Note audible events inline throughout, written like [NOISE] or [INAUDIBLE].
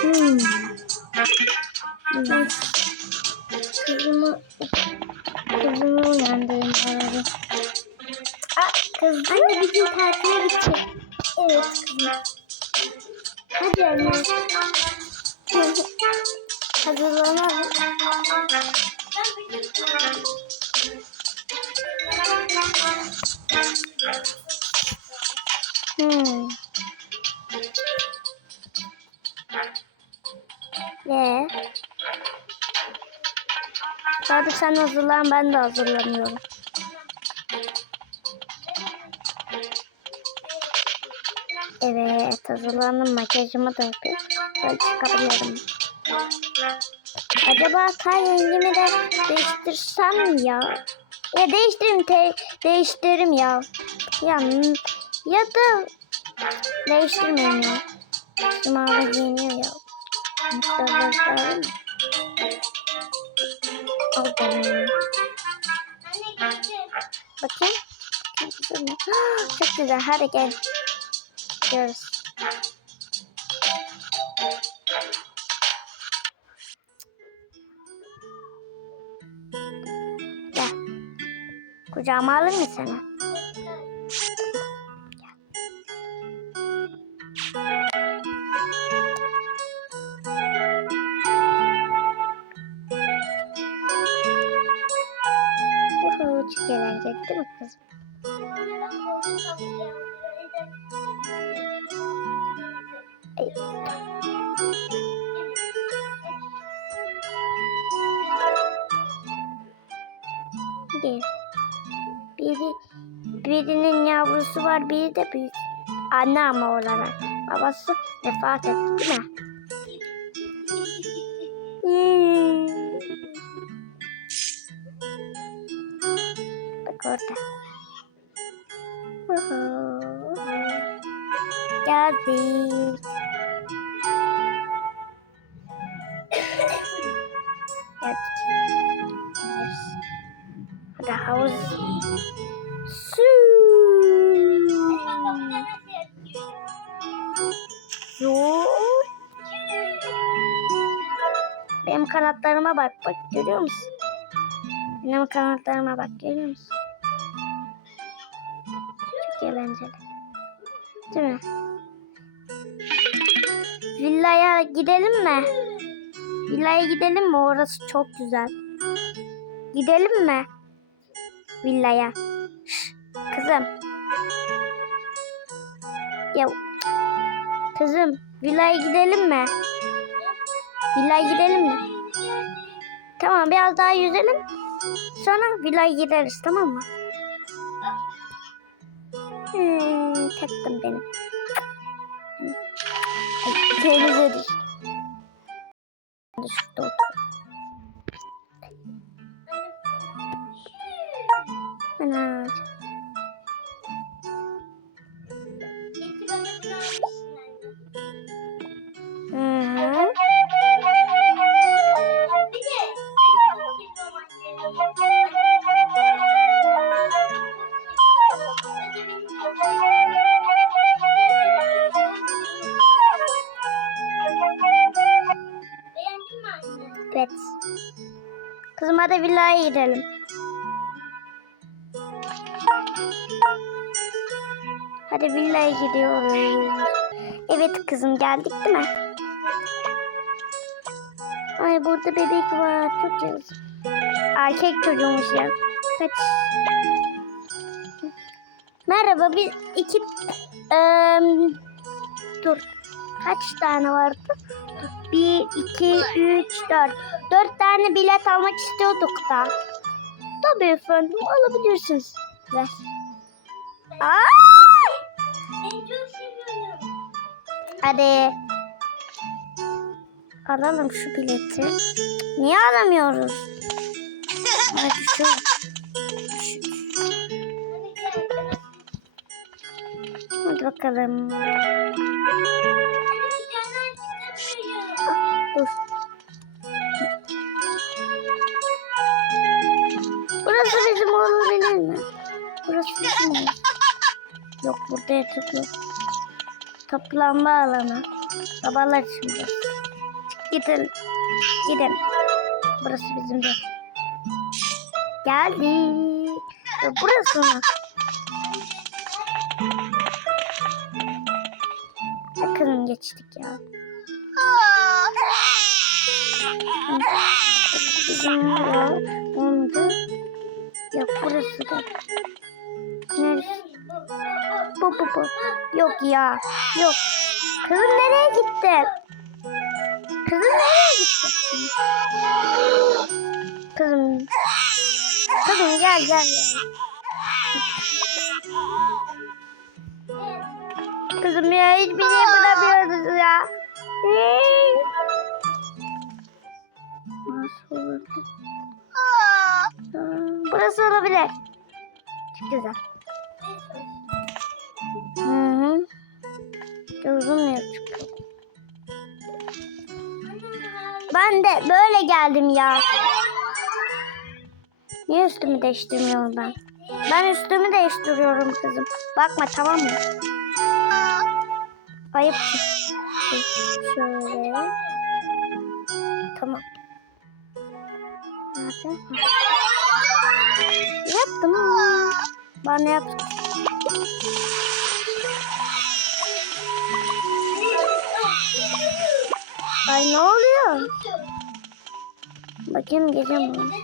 Hmm. Ben kızımı kızımı uyandırayım bari. Aa, kız anne bizim tatile gidecek. Evet kızım. Hadi anne. Hazırlanalım. Hmm. Ne? Hadi sen hazırlan ben de hazırlanıyorum. Evet hazırlandım makyajımı da yapıyorum. Ben çıkabilirim. Acaba ten rengimi de değiştirsem ya? Ya değiştiririm te değiştiririm ya. Ya ya da değiştirmeyeyim ya. Şu mavi giyiniyor ya. Mı? Al benim. Bakayım. Çok güzel. Hadi gel. Gidiyoruz. Gel. Kucağıma alır mı değil mi kızım? Ay. Bir. Biri, birinin yavrusu var, biri de büyük. Anne ama olarak. Babası vefat etti değil mi? Bak orada. [LAUGHS] Geldik. Geldik. Hadi havuz. Su. Su. Benim kanatlarıma bak bak görüyor musun? Benim kanatlarıma bak görüyor musun? Eğlenceli. Değil mi? Villaya gidelim mi? Villaya gidelim mi? Orası çok güzel. Gidelim mi? Villaya. Şş, kızım. Ya kızım villaya gidelim mi? Villaya gidelim mi? Tamam biraz daha yüzelim. Sonra villaya gideriz tamam mı? Hmm, taktım benim. Denize düştü. Otur. Ana. Hadi villaya gidelim. Hadi villaya gidiyoruz. Evet kızım geldik değil mi? Ay burada bebek var. Çok yazık. Erkek çocuğumuş ya. Kaç. Merhaba biz iki... Eee, dur. Kaç tane vardı? Bir, iki, üç, dört. Dört tane bilet almak istiyorduk da. Tabii efendim alabilirsiniz. Ver. Aa! Hadi. Alalım şu bileti. Niye alamıyoruz? Hadi şu. Hadi bakalım. Burası bizim. Yok burada yatak yok. Toplanma alanı. Babalar burası. Gidin. Gidin. Burası bizim de. Geldik. Ya Burası mı? Bakın geçtik ya. Bizim ya. Olmadı. Yok burası da. Neresi? Bu bu bu. Yok ya. Yok. Kızım nereye gitti? Kızım nereye gitti? Kızım. Kızım gel gel. Kızım ya hiçbir şey bulamıyoruz ya. Nasıl olabilir? Burası olabilir. Çok güzel. Yok çünkü. Ben de böyle geldim ya. Niye üstümü değiştirmiyorum ben? Ben üstümü değiştiriyorum kızım. Bakma tamam mı? Ayıp. Şöyle. Tamam. Nerede? Yaptım. Ne yaptım? Ay ne oluyor? Bakayım gece mi? olmuş?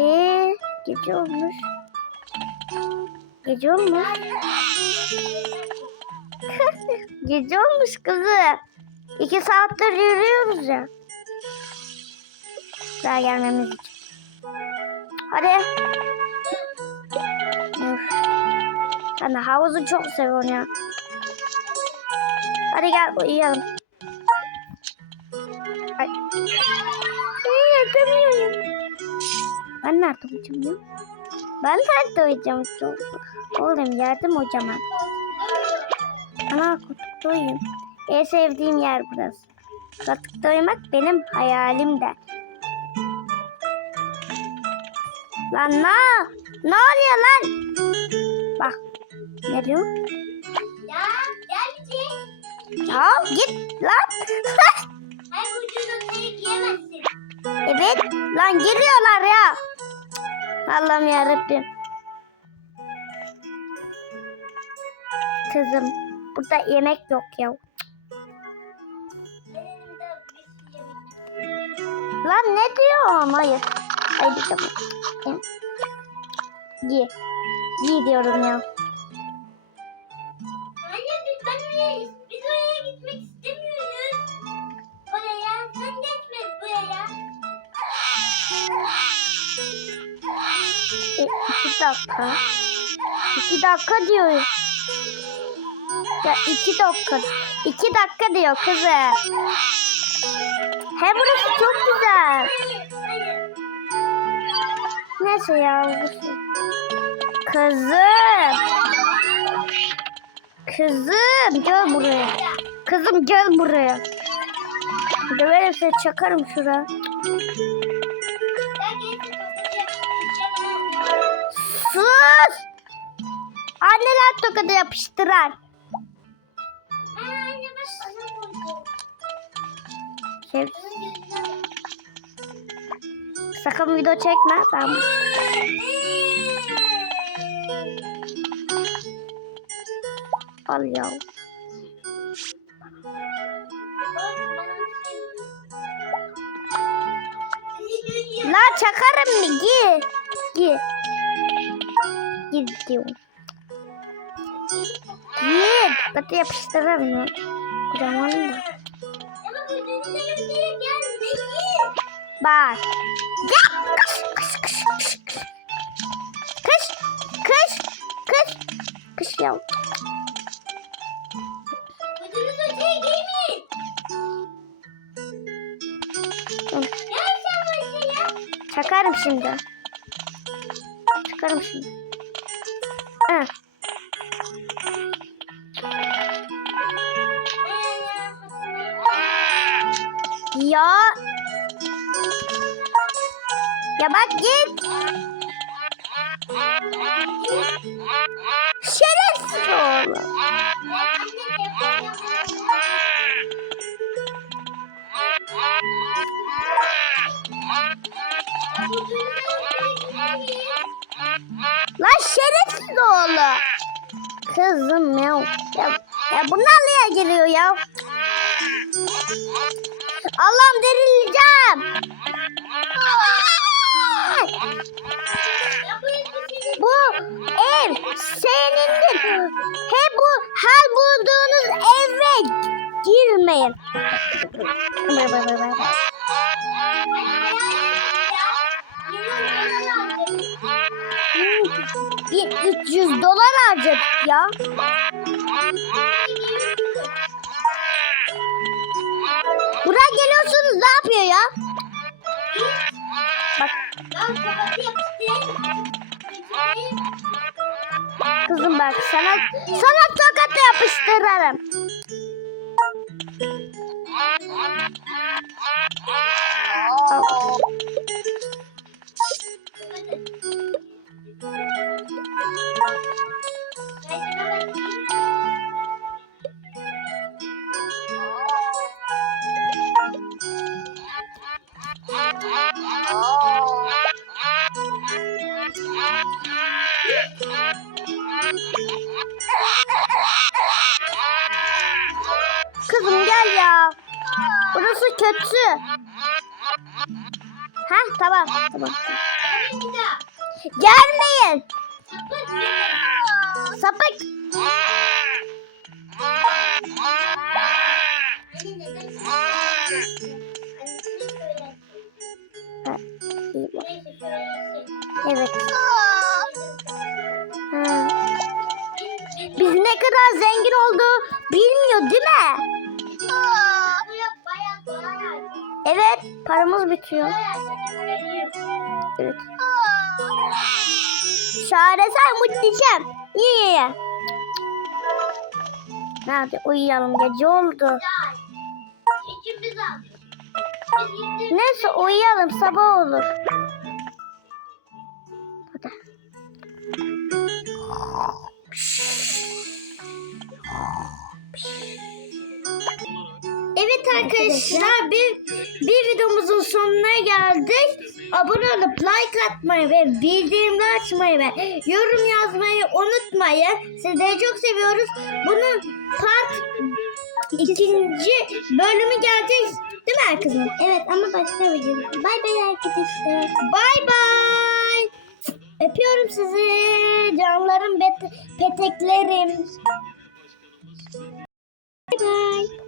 Ee, gece olmuş. Gece olmuş. [LAUGHS] gece olmuş kızı. İki saattir yürüyoruz ya. Daha gelmemiz için. Hadi. Ben havuzu çok seviyorum ya. Hadi gel uyuyalım. Ay, yatamıyorum. Ben nerede uyuyacağım ya? Ben uyuyacağım? Çok... Oğlum yardım hocama. Ana koltukta uyuyayım. En sevdiğim yer burası. Koltukta uyumak benim hayalim de. Lan ne? Ne oluyor lan? Bak. Ne diyor? Ya gel bir Ya git lan. [LAUGHS] Her vücudu evet. Lan giriyorlar ya. Allah'ım yarabbim. Kızım burada yemek yok ya. Lan ne diyor? Hayır. Hayır tamam. Ye. Ye diyorum ya. İki dakika. İki dakika diyor. Ya iki dakika. İki dakika diyor kızım. Hem burası çok güzel. Neyse ya. Kızım. Kızım gel buraya. Kızım gel buraya. Döverim seni çakarım şuraya. Sus! Anneler tokadı yapıştırar. Şey, sakın video çekme. Ben al ya. La çakarım mı? Gir. Gir. Gir diyorum. Gir. Tokadı yapıştırırım ya. Kocaman da. Bak. Gel. Kış kış kış kış. Kış kış kış. Kış ya. Çakarım şimdi. Çıkarım şimdi. Ya. Ya bak git. Şerefsiz oğlum. Lan şerefsiz oğlu. Kızım ya. Ya, ya bu nereye geliyor ya? Allah'ım derileceğim. Ya bu ev senindir. He bu her bulduğunuz eve girmeyin. Bir 300 dolar harcadık ya. Buraya geliyorsunuz ne yapıyor ya? Bak kızım bak sana sana tokat yapıştırırım. Kızım gel ya. Burası kötü. Ha tamam tamam. Gelmeyin. Sapık. Evet. Biz ne kadar zengin olduğu bilmiyor değil mi? Evet paramız bitiyor. Evet. Şaheser muhteşem. Ye ye ye. Hadi uyuyalım gece oldu. Neyse uyuyalım sabah olur. Arkadaşlar bir, bir videomuzun sonuna geldik. Abone olup like atmayı ve bildirimleri açmayı ve yorum yazmayı unutmayın. Sizleri çok seviyoruz. Bunun part ikinci bölümü gelecek değil mi kızım? Evet ama başka video. Bay bay arkadaşlar. Bay bay. Öpüyorum sizi. Canlarım bet- peteklerim. Bay bay.